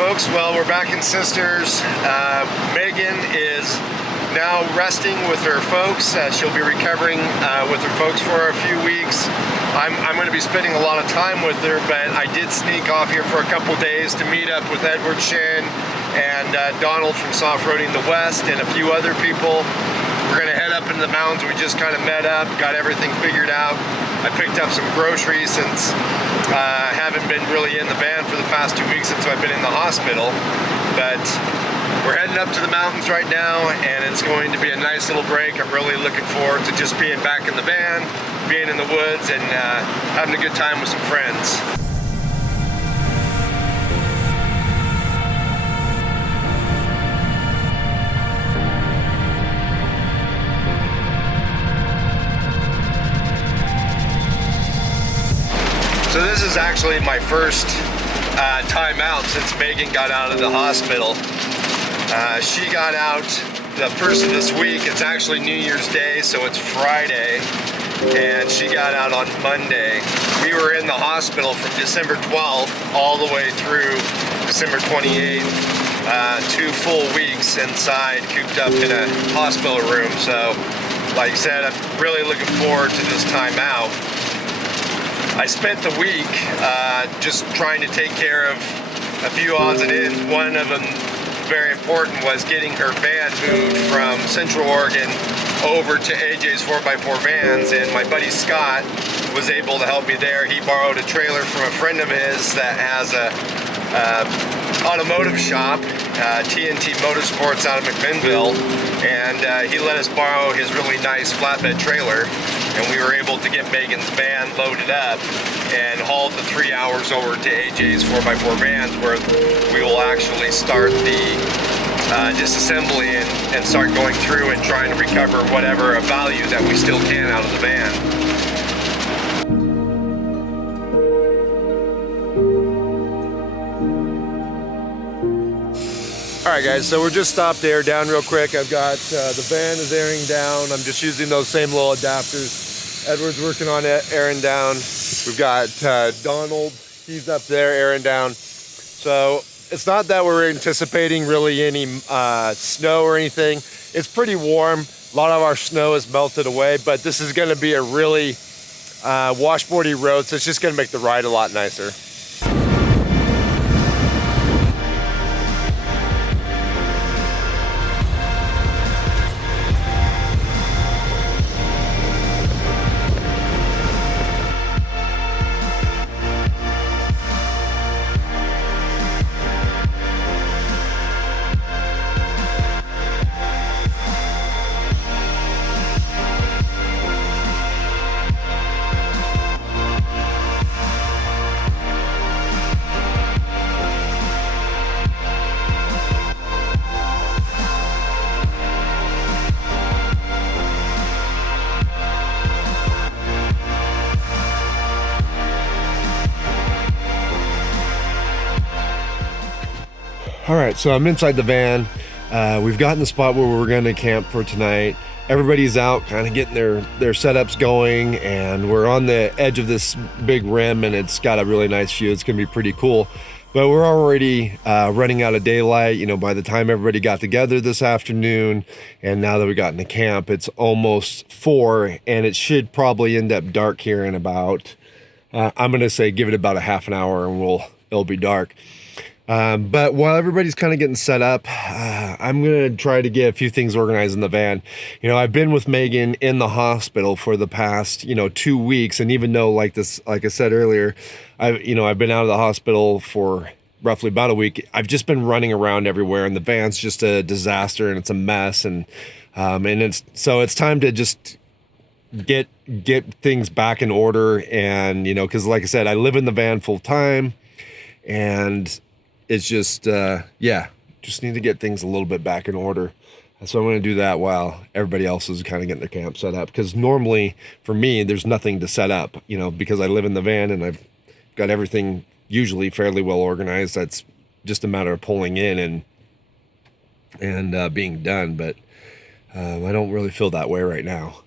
folks. Well, we're back in Sisters. Megan is now resting with her folks. She'll be recovering with her folks for a few weeks. I'm going to be spending a lot of time with her, but I did sneak off here for a couple days to meet up with Edward Shin and Donald from Soft Roading the West and a few other people. We're going to head up into the mountains. We just kind of met up, got everything figured out. I picked up some groceries since I haven't been really in the van for the past 2 weeks since I've been in the hospital. But we're heading up to the mountains right now, and it's going to be a nice little break. I'm really looking forward to just being back in the van, being in the woods, and having a good time with some friends. So this is actually my first time out since Megan got out of the hospital. She got out the first of this week. It's actually New Year's Day, so it's Friday, and she got out on Monday. We were in the hospital from December 12th all the way through December 28th. 2 full weeks inside, cooped up in a hospital room. So, like I said, I'm really looking forward to this time out. I spent the week just trying to take care of a few odds and ends. One of them, very important, was getting her van moved from Central Oregon over to AJ's 4x4 vans, and my buddy Scott was able to help me there. He borrowed a trailer from a friend of his that has a automotive shop, TNT Motorsports out of McMinnville, and he let us borrow his really nice flatbed trailer, and we were able to get Megan's van loaded up and hauled the 3 hours over to AJ's 4x4 vans, where we will actually start the disassembly and start going through and trying to recover whatever of value that we still can out of the van. Alright guys, so we're just stopped to air down real quick. I've got the van is airing down. I'm just using those same little adapters. Edward's working on it, airing down. We've got Donald, he's up there airing down. So it's not that we're anticipating really any snow or anything. It's pretty warm. A lot of our snow is melted away, but this is gonna be a really washboardy road, so it's just gonna make the ride a lot nicer. All right, so I'm inside the van. We've gotten the spot where we're gonna camp for tonight. Everybody's out kind of getting their setups going, and we're on the edge of this big rim, and it's got a really nice view. It's gonna be pretty cool. But we're already running out of daylight. You know, by the time everybody got together this afternoon, and now that we got into camp, it's almost 4, and it should probably end up dark here in about, I'm gonna say give it about a half an hour and it'll be dark. But while everybody's kind of getting set up, I'm going to try to get a few things organized in the van. You know, I've been with Megan in the hospital for the past, 2 weeks. And even though like I said earlier, I've been out of the hospital for roughly about a week, I've just been running around everywhere, and the van's just a disaster and it's a mess. And it's time to just get things back in order. And, cause like I said, I live in the van full time, and it's just, just need to get things a little bit back in order. So I'm going to do that while everybody else is kind of getting their camp set up. Because normally, for me, there's nothing to set up, because I live in the van and I've got everything usually fairly well organized. That's just a matter of pulling in and being done. But I don't really feel that way right now.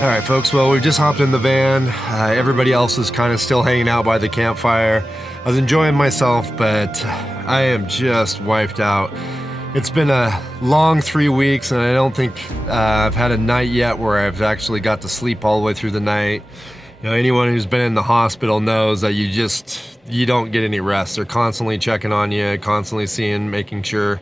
All right, folks, well, we've just hopped in the van. Everybody else is kind of still hanging out by the campfire. I was enjoying myself, but I am just wiped out. It's been a long 3 weeks, and I don't think I've had a night yet where I've actually got to sleep all the way through the night. You know, anyone who's been in the hospital knows that you don't get any rest. They're constantly checking on you, constantly seeing, making sure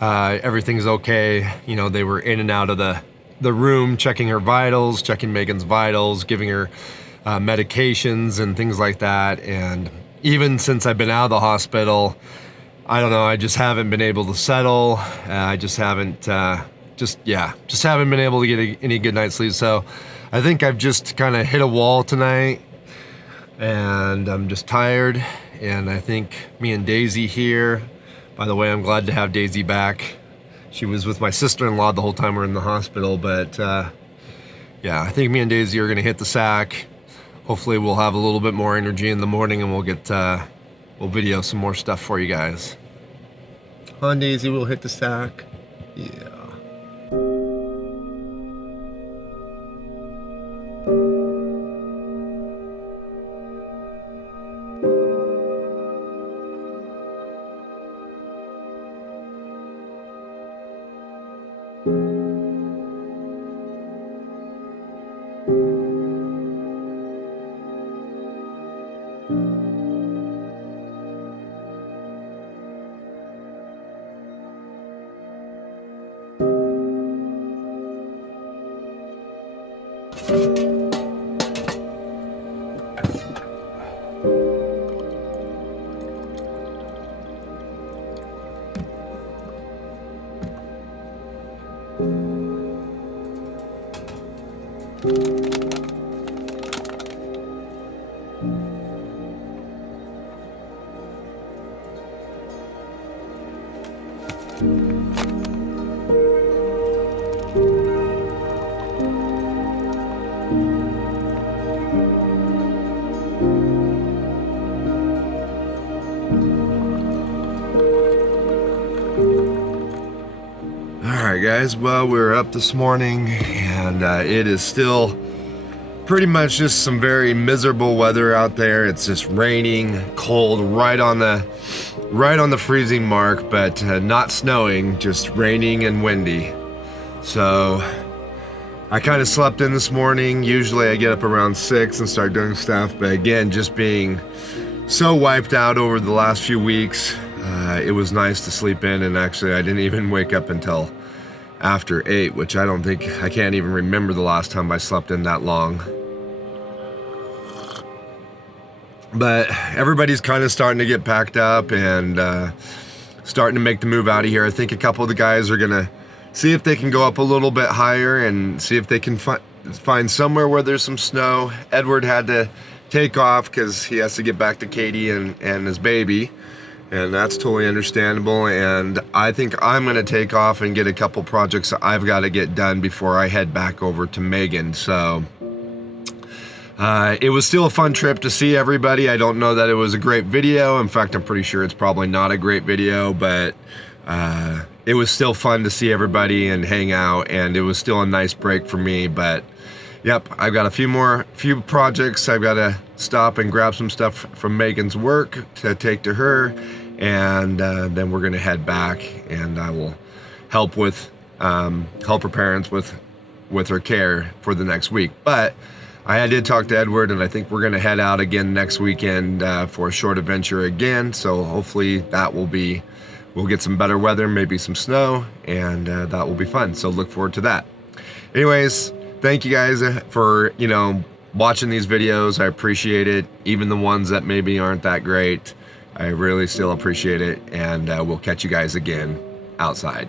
everything's okay. You know, they were in and out of the room, checking her vitals, checking Megan's vitals, giving her medications and things like that. And even since I've been out of the hospital, I don't know, I just haven't been able to settle. I just haven't, just haven't been able to get any good night's sleep. So I think I've just kind of hit a wall tonight, and I'm just tired. And I think me and Daisy here, by the way, I'm glad to have Daisy back. She was with my sister-in-law the whole time we're in the hospital, but yeah, I think me and Daisy are gonna hit the sack. Hopefully we'll have a little bit more energy in the morning, and we'll video some more stuff for you guys. On Daisy, we'll hit the sack. Yeah. Alright guys, well, we're up this morning, and it is still pretty much just some very miserable weather out there. It's just raining, cold, right on the freezing mark, but not snowing, just raining and windy. So I kind of slept in this morning. Usually I get up around 6 and start doing stuff, but again, just being so wiped out over the last few weeks, it was nice to sleep in. And actually I didn't even wake up until after 8, which I can't even remember the last time I slept in that long. But everybody's kind of starting to get packed up and starting to make the move out of here. I think a couple of the guys are gonna see if they can go up a little bit higher and see if they can find somewhere where there's some snow. Edward had to take off because he has to get back to Katie and his baby, and that's totally understandable. And I think I'm gonna take off and get a couple projects that I've got to get done before I head back over to Meagan. So it was still a fun trip to see everybody. I don't know that it was a great video. In fact, I'm pretty sure it's probably not a great video, but it was still fun to see everybody and hang out, and it was still a nice break for me. But yep, I've got a few projects. I've got to stop and grab some stuff from Megan's work to take to her, and then we're gonna head back, and I will help her parents with her care for the next week. But I did talk to Edward, and I think we're gonna head out again next weekend for a short adventure again. So hopefully we'll get some better weather, maybe some snow, and that will be fun. So look forward to that. Anyways, thank you guys for, you know, watching these videos. I appreciate it. Even the ones that maybe aren't that great, I really still appreciate it. And we'll catch you guys again outside.